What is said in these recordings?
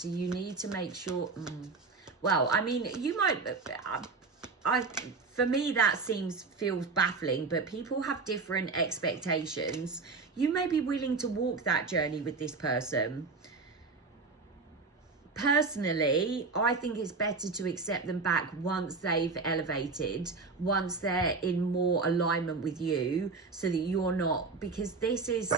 So you need to make sure, well, I mean, you might, for me, that feels baffling, but people have different expectations. You may be willing to walk that journey with this person. Personally, I think it's better to accept them back once they've elevated, once they're in more alignment with you, so that you're not, because this is,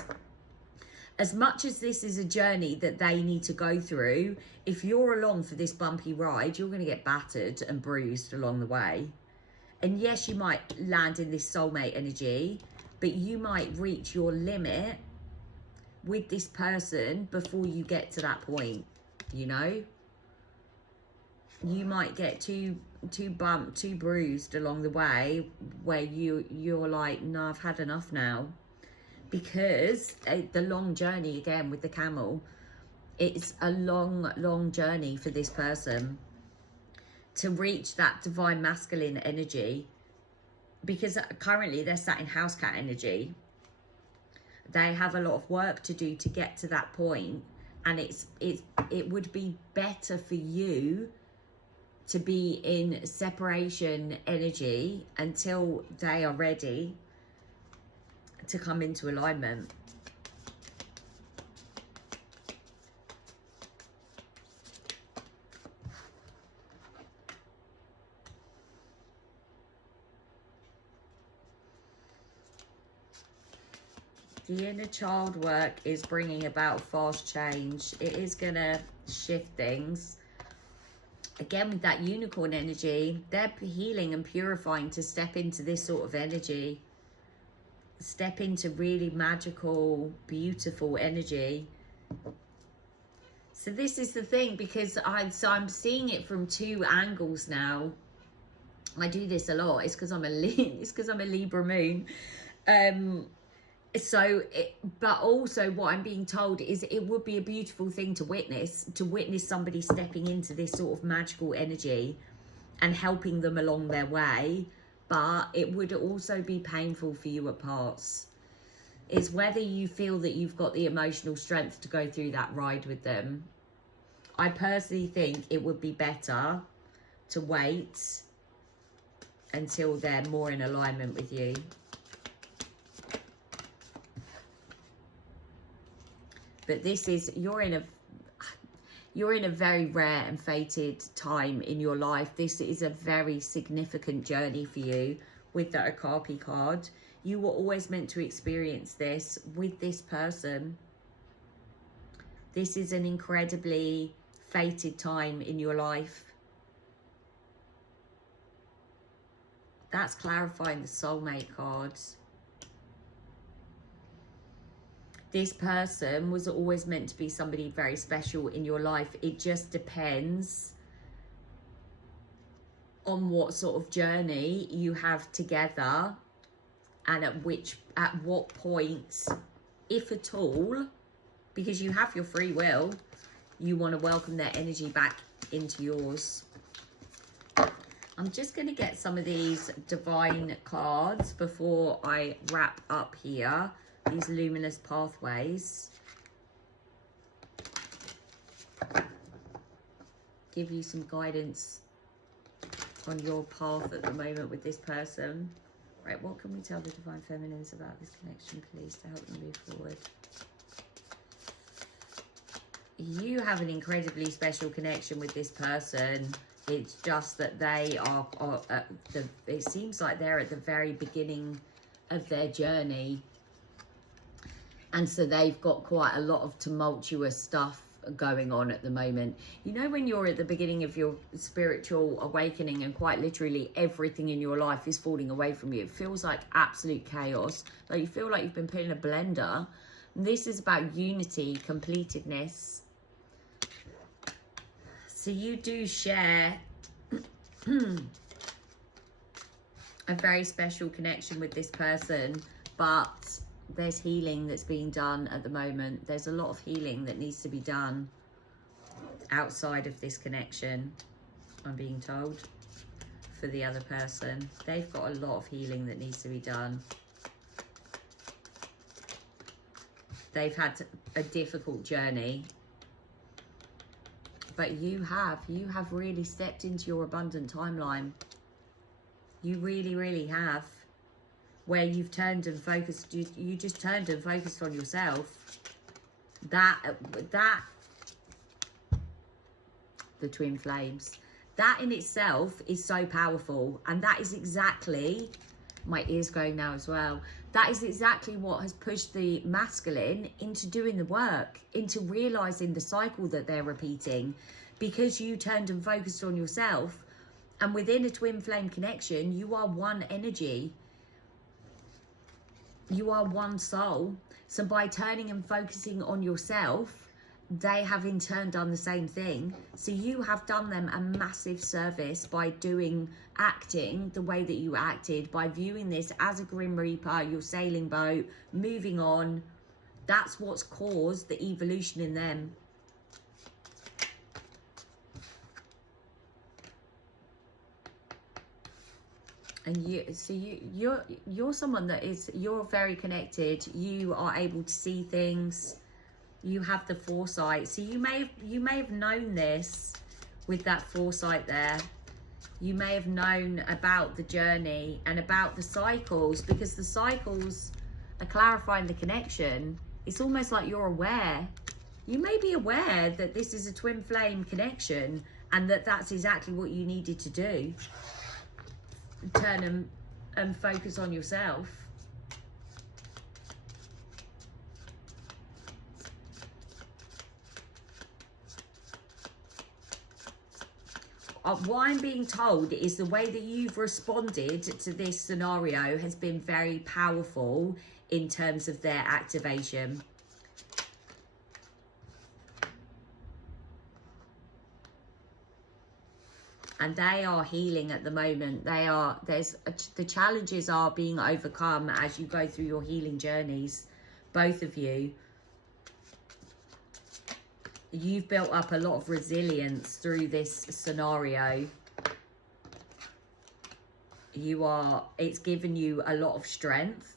as much as this is a journey that they need to go through, if you're along for this bumpy ride, you're going to get battered and bruised along the way. And yes, you might land in this soulmate energy, but you might reach your limit with this person before you get to that point, you know? You might get too bumped, too bruised along the way, where you're like, no, I've had enough now. Because the long journey, again, with the camel, it's a long journey for this person to reach that divine masculine energy, because currently they're sat in house cat energy. They have a lot of work to do to get to that point, and it would be better for you to be in separation energy until they are ready to come into alignment. The inner child work is bringing about fast change. It is going to shift things. Again, with that unicorn energy, they're healing and purifying to step into this sort of energy. Step into really magical, beautiful energy. So this is the thing, because I'm seeing it from two angles now. I do this a lot. It's because I'm a Libra moon. But also what I'm being told is it would be a beautiful thing to witness somebody stepping into this sort of magical energy and helping them along their way. But it would also be painful for you at parts. It's whether you feel that you've got the emotional strength to go through that ride with them. I personally think it would be better to wait until they're more in alignment with you. But this is, you're in a very rare and fated time in your life. This is a very significant journey for you with the Okapi card. You were always meant to experience this with this person. This is an incredibly fated time in your life. That's clarifying the soulmate cards. This person was always meant to be somebody very special in your life. It just depends on what sort of journey you have together, and at what point, if at all, because you have your free will, you want to welcome their energy back into yours. I'm just going to get some of these divine cards before I wrap up here. These luminous pathways. Give you some guidance on your path at the moment with this person. Right, what can we tell the divine feminines about this connection, please, to help them move forward? You have an incredibly special connection with this person. It's just that they are it seems like they're at the very beginning of their journey. And so they've got quite a lot of tumultuous stuff going on at the moment. You know, when you're at the beginning of your spiritual awakening and quite literally everything in your life is falling away from you. It feels like absolute chaos. Like you feel like you've been put in a blender. And this is about unity, completedness. So you do share a very special connection with this person, but there's healing that's being done at the moment. There's a lot of healing that needs to be done outside of this connection, I'm being told, for the other person. They've got a lot of healing that needs to be done. They've had a difficult journey. But you have really stepped into your abundant timeline. You really, really have. Where you've turned and focused, you just turned and focused on yourself. The twin flames. That in itself is so powerful. And that is exactly, my ear's going now as well. That is exactly what has pushed the masculine into doing the work, into realizing the cycle that they're repeating, because you turned and focused on yourself. And within a twin flame connection, you are one energy. You are one soul. So by turning and focusing on yourself, they have in turn done the same thing. So you have done them a massive service by acting the way that you acted, by viewing this as a Grim Reaper, your sailing boat, moving on. That's what's caused the evolution in them. And you're someone that you're very connected. You are able to see things. You have the foresight. So you may have known this with that foresight there. You may have known about the journey and about the cycles, because the cycles are clarifying the connection. It's almost like you're aware. You may be aware that this is a twin flame connection and that that's exactly what you needed to do. Turn and focus on yourself. What I'm being told is the way that you've responded to this scenario has been very powerful in terms of their activation. And they are healing at the moment. The challenges are being overcome as you go through your healing journeys, both of you. You've built up a lot of resilience through this scenario. It's given you a lot of strength.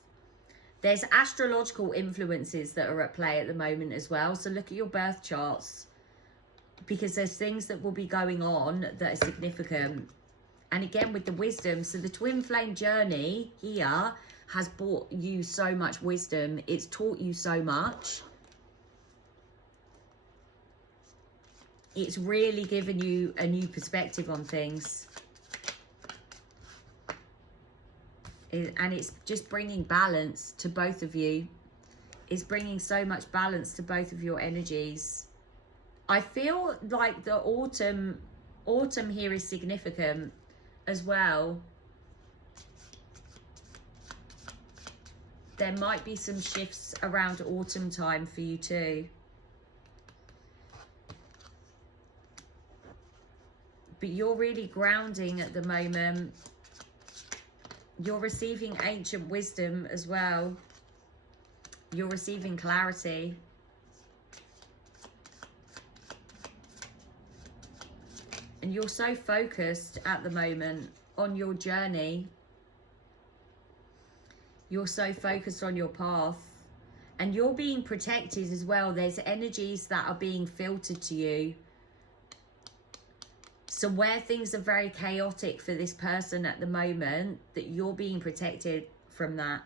There's astrological influences that are at play at the moment as well. So look at your birth charts, because there's things that will be going on that are significant. And again, with the wisdom, so the twin flame journey here has brought you so much wisdom. It's taught you so much. It's really given you a new perspective on things. And it's just bringing balance to both of you. It's bringing so much balance to both of your energies. I feel like the autumn here is significant as well. There might be some shifts around autumn time for you too. But you're really grounding at the moment. You're receiving ancient wisdom as well. You're receiving clarity. And you're so focused at the moment on your journey. You're so focused on your path. And you're being protected as well. There's energies that are being filtered to you. So where things are very chaotic for this person at the moment, that you're being protected from that.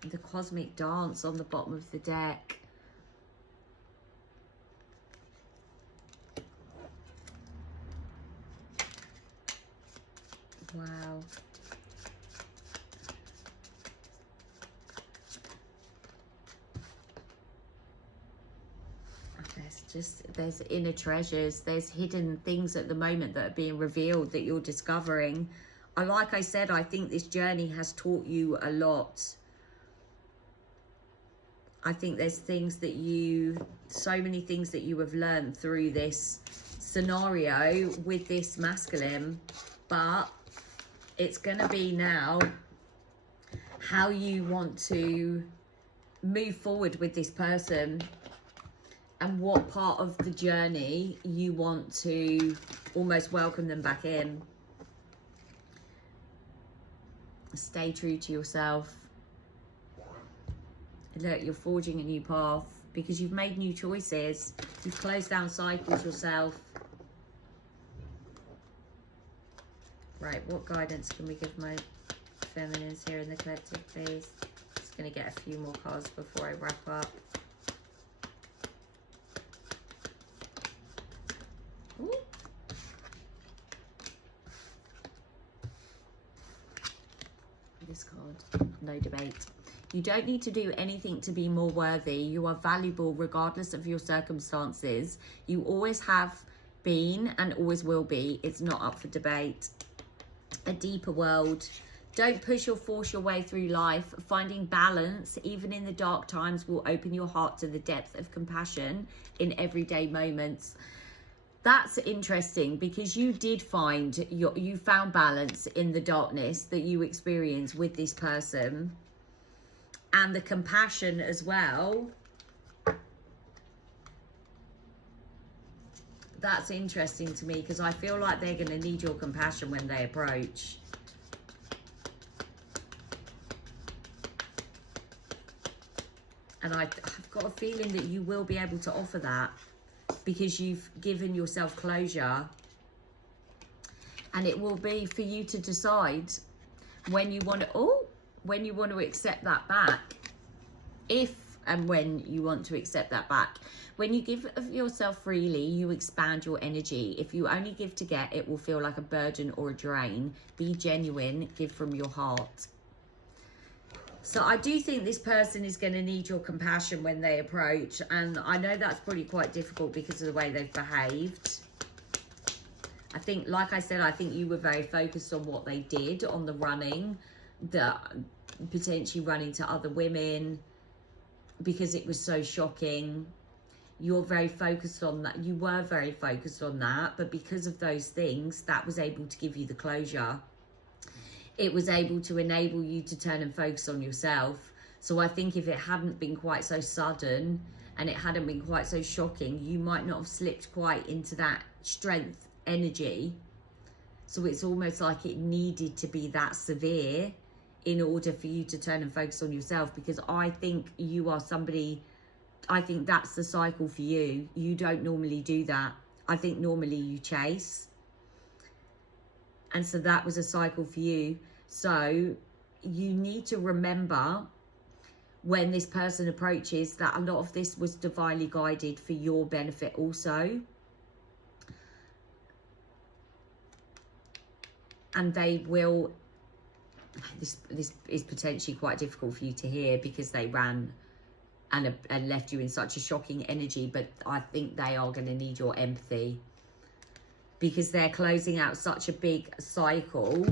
The cosmic dance on the bottom of the deck. Wow. There's inner treasures. There's hidden things at the moment that are being revealed that you're discovering. Like I said, I think this journey has taught you a lot. I think there's things that so many things that you have learned through this scenario with this masculine, but it's going to be now how you want to move forward with this person and what part of the journey you want to almost welcome them back in. Stay true to yourself. Look, you're forging a new path. because you've made new choices. You've closed down cycles yourself. Right, what guidance can we give my feminines here in the collective, please? Just going to get a few more cards before I wrap up. Ooh. This card, no debate. You don't need to do anything to be more worthy. You are valuable regardless of your circumstances. You always have been and always will be. It's not up for debate. A deeper world. Don't push or force your way through life. Finding balance, even in the dark times, will open your heart to the depth of compassion in everyday moments. That's interesting, because you did find, you found balance in the darkness that you experienced with this person. And the compassion as well. That's interesting to me, because I feel like they're going to need your compassion when they approach. And I've got a feeling that you will be able to offer that, because you've given yourself closure. And it will be for you to decide when you want to, when you want to accept that back. If and when you want to accept that back. When you give of yourself freely, you expand your energy. If you only give to get, it will feel like a burden or a drain. Be genuine, give from your heart. So I do think this person is going to need your compassion when they approach. And I know that's probably quite difficult because of the way they've behaved. I think, like I said, I think you were very focused on what they did, on the running, the potentially running to other women, because it was so shocking. You're very focused on that. You were very focused on that. But because of those things, that was able to give you the closure. It was able to enable you to turn and focus on yourself. So I think if it hadn't been quite so sudden and it hadn't been quite so shocking, you might not have slipped quite into that strength energy. So it's almost like it needed to be that severe in order for you to turn and focus on yourself, because I think you are somebody, I think that's the cycle for you. You don't normally do that. I think normally you chase. And so that was a cycle for you. So you need to remember when this person approaches that a lot of this was divinely guided for your benefit also. And they will, this is potentially quite difficult for you to hear because they ran and left you in such a shocking energy, but I think they are going to need your empathy, because they're closing out such a big cycle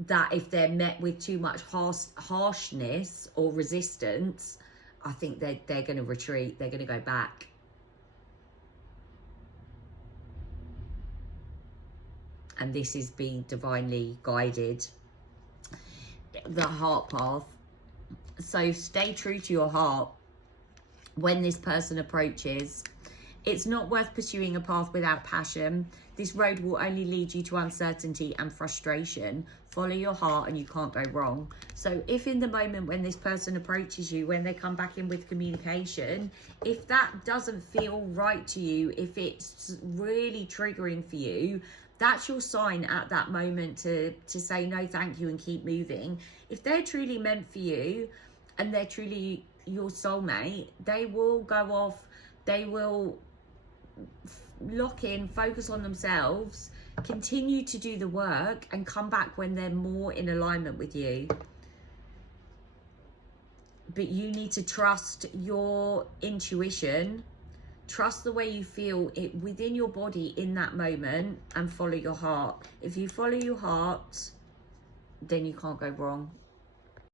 that if they're met with too much harshness or resistance, I think they're going to retreat. They're going to go back. And this is being divinely guided. The heart path. So stay true to your heart when this person approaches. It's not worth pursuing a path without passion. This road will only lead you to uncertainty and frustration. Follow your heart and you can't go wrong. So if in the moment when this person approaches you, when they come back in with communication, if that doesn't feel right to you, if it's really triggering for you, that's your sign at that moment to say no thank you and keep moving. If they're truly meant for you and they're truly your soulmate, they will go off, they will lock in, focus on themselves, continue to do the work and come back when they're more in alignment with you. But you need to trust your intuition. Trust the way you feel it within your body in that moment and follow your heart. If you follow your heart, then you can't go wrong.